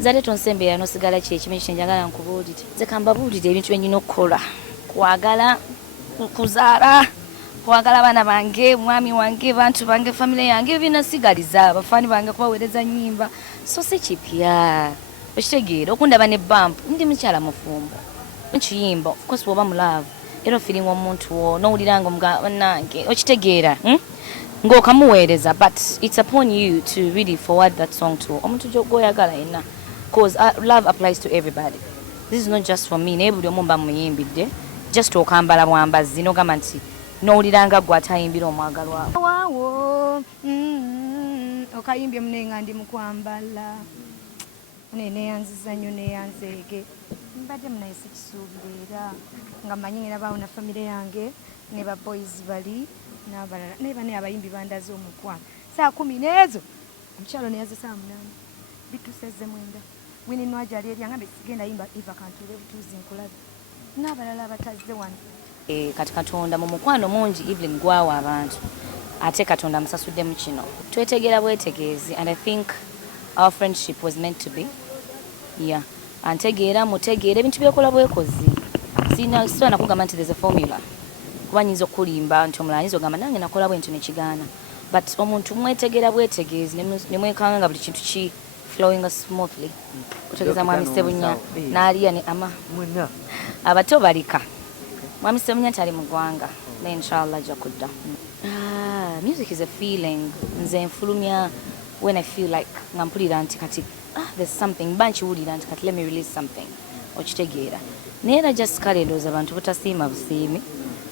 Nzale tonsembera nosigala kyekimu ekyenjagala nkubuulire. Nze kambabuulire ebintu bye nnina okukola. Kwagala, okuzala, kwagala abaana bange, mwami wange, bantu bange, family yange binasigaliza abafaani bange kubaweereza nnyimba. So si kipya. Okitegeera okundaba ne bump ndi mukyala mufumbo. Nkiyimba of course bw'oba mu love era feeling omuntu wo n'owuliranga nange okitegeera ng'okamuweereza but it's upon you to really forward that song to omuntu gw'oyagala yenna because love applies to everybody. This is not just for me naye buli omu mba muyimbidde just okambala bwambazi n'ogamba nti n'owuliranga gwe atayimbira omwagalwa waawo okayimbye munenga ndi mukwambala nene yanziza nnyo neyanzeege mbadde munayise kisuubira nga mmanyi ngenda baawo na famire yange ne ba boys bali n'abalala naye bane abayimbi bandaze omukwano saa 10 n'ezo omukyalo neyaze saa 8 bituseze mwenda wini nwajali eri angambe sigenda yimba iva kantuule butuuzi nkulabe n'abalala abatazze wano kati katonda mu mukwano mungi Evelyn gwawa abantu ate katonda musasuddemu kino twetegeera bwetegeezi and I think our friendship was meant to be. Yeah. Antegeera mutegeera ebintu byokola bwekozi. Sina nakugamba nti there's a formula. Kuba nyinza okulimba nti omulala nyinza ogamba nange nakola bwento nekigaana. But omuntu mwetegeera bwetegeezi ne mwekanga nga buli kintu ki flowing smoothly. Kutegeeza mwami Sebunya n'aliya ne ama. Mwenna. Abato balika. Mwami Sebunya tali mu ggwanga. Ne inshallah ajja kudda. Music is a feeling. Nze nfulumya when I feel like ngampulira nti kati there's something bunch wulira nti kati let me release something okitegeera neera just kale ndowooza abantu butasiima busiimi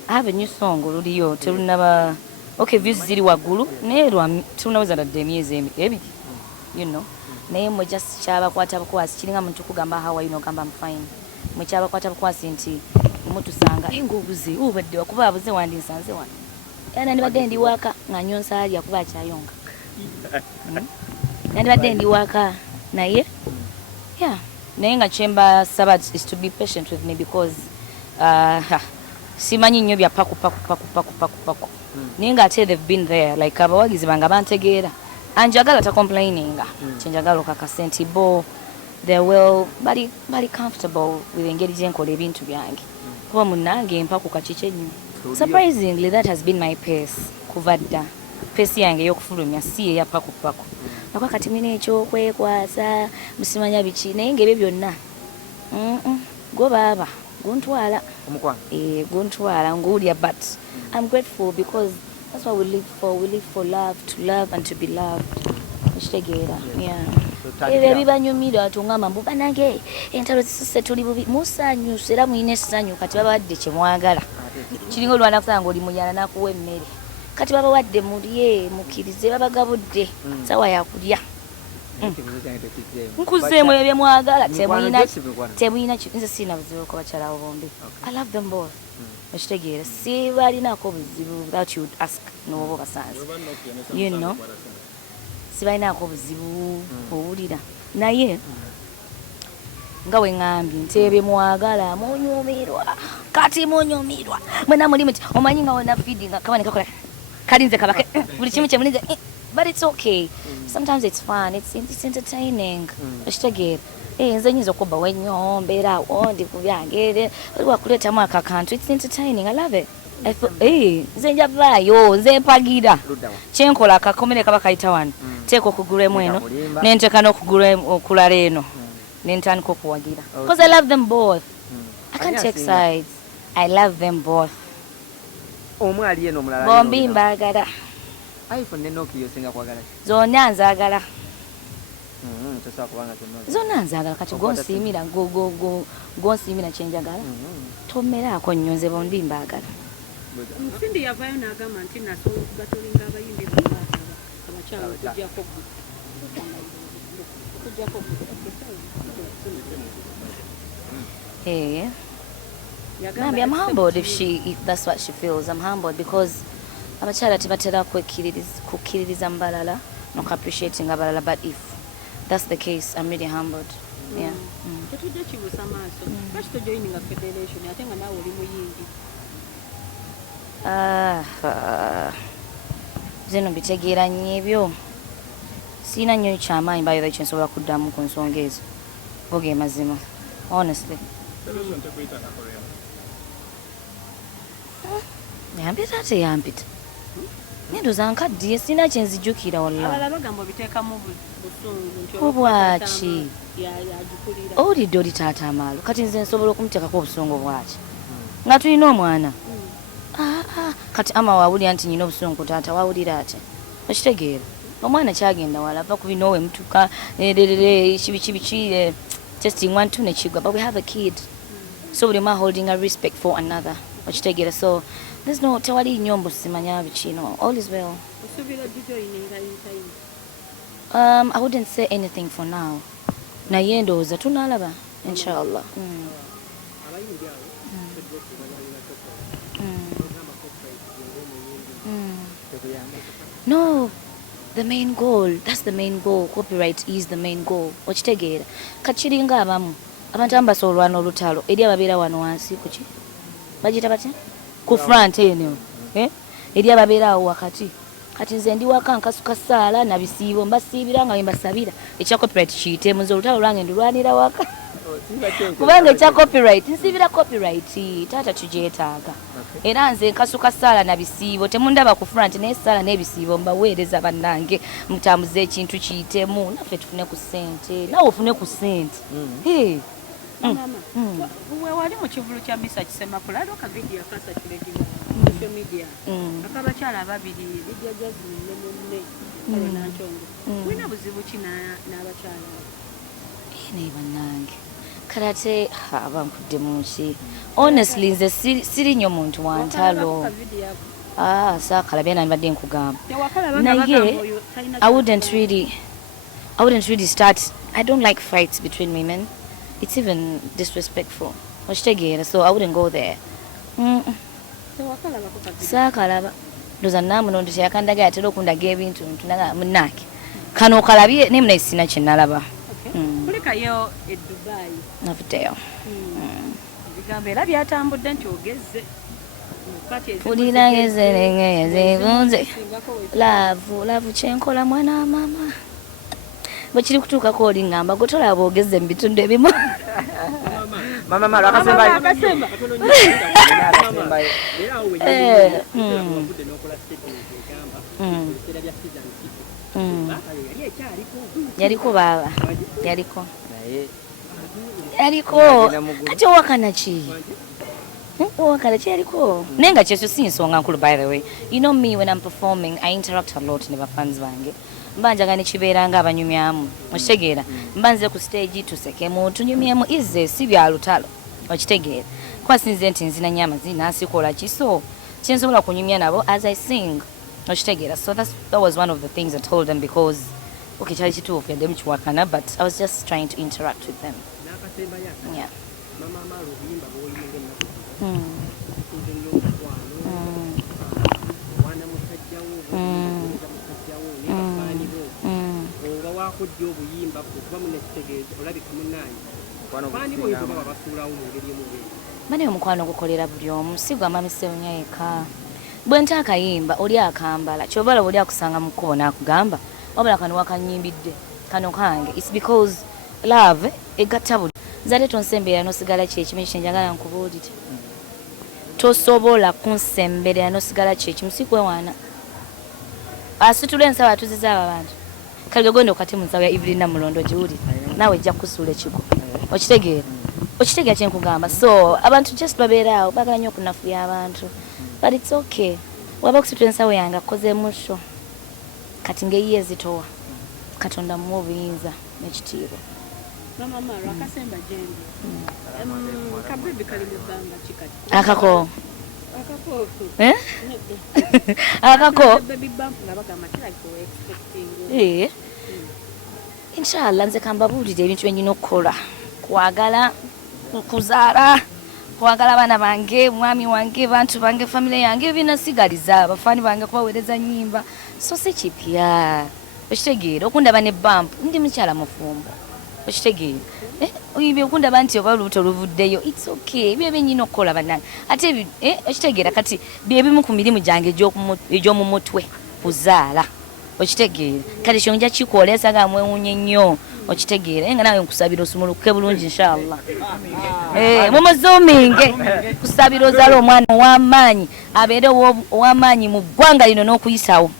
I have a new song oluliyo terunaba okay views ziri waggulu naye terunaweza nadde emyezi ebiri you know naye mwe just kyabakwata bukwasi kiringa muntu kugamba how are you nogamba I'm fine mwe kyabakwata bukwasi nti mutusanga ng'obuze obadde wakuba abuze wandi nsanze wano era ndibadde ndi waka nga nyonsa ali akuba akyayonga nandibadde ndi waka naye yeah naye nga kyemba sabat is to be patient with me because simanyi nnyo bya paku naye nga ate they've been there like abawagizi bange bantegeera anjagala ta complaininga kyenjagala okakasa nti bo they're well bali comfortable with engeri gyenkola ebintu byange kuba munnange empaku kakiki ennyo surprisingly that has been my pace kuva dda pesi yange y'okufulumya si eya paku nakwa kati mina ekyokwekwasa musimanya biki naye ng'ebyo byonna gwe baaba guntwala guntwala nguwulya but I'm grateful because that's what we live for love, to love and to be loved okitegeera ebyo ebibanyumira tungamba mbu banange entalo zisuse tuli bubi musanyuse era muyina essanyu kati babawadde kye mwagala kiringa olwana kusanga oli mukyala nakuwa emmere kati babawadde mulye mukkirize babagabudde sawa yakulya nkuzeemu ebyo mwagala temuyina nze siina buzibu ku bakyalawo bombi I love them both okitegeera sibalinaako buzibu that you would ask n'oba obasanze you know sibalinaako buzibu owulira naye nga we ŋŋambye nti ebyo mwagala munyumirwa kati munyumirwa mwena muli muti omanyi nga wona feeding akabane kakola kalinze kabake buli kimu kye mulinze but it's okay sometimes it's fun it's entertaining okitegeera nze nyinza okubba wennyo mbeera awo ndi ku byange wakuleetamu akakantu it's entertaining I love it nze njavaayo nze mpagira kyenkola akakomere kaba kayita wano teeka okugulemu eno nenteeka n'okugula okulala eno nentandika okuwagira because I love them both I can't take sides I love them both omwali eno omulala bombi mbaagala iPhone ne Nokia osinga kwagala zonna nzaagala tosobola kubanga zonna nzaagala kati gonsiimira gonsiimira kyenjagala tommeraako nnyo nze bombi mbaagala Musindi yavaayo n'agamba nti nasobola okugatolinga abayimbi abakyala okuggyako I'm humbled if that's what she feels. I'm humbled because abakyala tebatera kukkiririza mu balala not appreciating abalala but if that's the case I'm really humbled. Yeah. Tetujja kibuusa maaso lwaki tojoyininga federation ate nga naawe oli muyimbi zino bitegeera nnyo ebyo Sina nnyo kyamaanyi bayira kyensobola kuddamu ku nsonga ezo boge mazima honestly yampita ate yampita nendoza nkaddiye sina kyenzijjukira walla obwaki owulidde oli taata amaalo kati nze nsobola okumuteekako obusungu bwaki nga tulina omwana kati ama waawulira nti nyina obusungu taata waawulira ate okitegeera omwana kyagenda wala ava ku binowe mutuka kibiki testing 1 2 nekigwa but we have a kid so we're holding a respect for another okitegeera so there's no tewali nyombo simanya bikino all is well I wouldn't say anything for now naye ndowooza tunalaba inshallah No, the main goal, that's the main goal. Copyright is the main goal. Okitegeera. Kachiringa abamu. Abantu ambasolwana olutalo. Eri ababeera wano wansi kuki? Bagita batya? Ku front eno. Eri ababeera awo wakati. Kati nze ndi waka nkasuka ssaala na bisiibo mbasiibira nga mbasabira. Ekya copyright kiyite muze olutalo lwange ndulwanira waka. Kubanga ekya copyright nsibira copyright taata kigyetaaga. Era nze nkasuka ssaala na bisiibo temundaba ku front naye ssaala n'ebisiibo mbaweereza bannange mutambuze ekintu kiyitemu naffe tufune ku ssente nawe ofune ku ssente. Mama, wali mu kivulu kya Misa Kisemapula aliwo akavidiyo akasakiragirwa social media akabakyala ababiri vidiyo Jasmine ne munne kale Nantongo wina buzibu ki n'abakyala ne bannange karate abankudde mu nsi honestly nze siri nnyo muntu wa ntalo saakalabye nandibadde nkugamba naye I wouldn't really start. I don't like fights between women. It's even disrespectful. So I wouldn't go there. Saakalaba ndoza namuno nti yakandaga atera okundaga ebintu ntunaga munake kano kalabye ne muna sina kyenalaba. Kulikayo e Dubai. Navuddeyo. Bigambo era byatambudde nti ogezze. Ulirangeze nengeze bunze. Laavu kyenkola mwana mama. Bachiri kutuukako olingamba gotolaba ogezze mu bitundu ebimu. Mama akasemba. Yaliko baba. Yaliko. Kati owakana ki? Owakana ki yaliko? Nenga kyesyo si nsonga nkulu by the way. You know me when I'm performing, I interact a lot ne bafans bange. Mbanja kibeeranga abanyumyamu. Okitegeera. Mbanze ku stage tusekemu tunyumyamu izze si bya lutalo. Okitegeera. Kwasinze nti nzina nyama zina sikola kiso. Kyensobola kunyumya nabo as I sing. Okitegeera. So that was one of the things I told them because okay, kyali kituufu yadde mukiwakana but I was just trying to interact with them. Yeah. Bane omukwano gukolera buli omu sigwa mami Sewunya yeka. Bwe ntaakayimba oli akambala kyobala oli akusanga mu kkubo n'akugamba wabula kano wakanyimbidde kano kange. It's because love egatta buli nzale tonsemberera nosigala kyekimu kyenjagala nkubuulire. Tosobola kunsemberera nosigala kyekimu sikwewaana. Asitula ensaba atuziza abantu. Kale gondo kati munsawo ya Evelyn Namulondo giwulire. Nawe ejja kusuula ekiko. Okitegeera. Okitegeera kyenkugamba. So abantu just babeera awo bagala nnyo okunafuya abantu. But it's okay. Waba okusitula ensawo yange akoze musho. Kati ngeyiye zitowa. Katonda mu obuyinza n'ekitiibwa. Mama Mara akasemba jembe. Kabibi kali mubanga kikati. Akako. Akako. Baby bump nabagamba kila ko expecting. Inshallah nze kambabuulire ebintu enyina okukola. Kwagala, okuzala, kwagala abaana bange, mwami wange, bantu bange, family yange binasigaliza abafani bange kubaweereza nnyimba. So si kipya. Okitegeera okundaba ne bump ndi mukyala mufumbo. Okitegeera. Oyibye okundaba nti oba lubuto luvuddeyo. It's okay. Bye benyina okukola bannange. Ate okitegeera kati bye bimu ku mirimu gyange egy'omu mutwe kuzaala. okitegeera kale kyo nja kikwolesa ga mwewunye nnyo okitegeera nga nawe nkusabira osumuluke bulungi inshallah mumuzuminge kusabira ozala omwana ow'amaanyi abeere ow'amaanyi mu ggwanga lino n'okuyisawo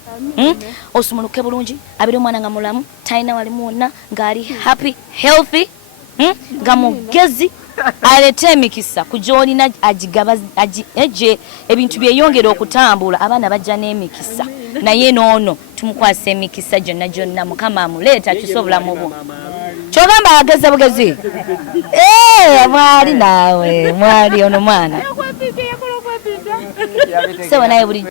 osumuluke bulungi abeere omwana nga mulamu talina walimu wonna ng'ali happy healthy nga mugezi alete emikisa ku gy'olina agigaba eje ebintu byeyongera okutambula abaana bajja n'emikisa naye noono tumukwasa emikisa gyonna mukama amuleeta kisobola mu bwo kyogamba ageze bugezi mwali naawe mwali ono mwana sewe naye buli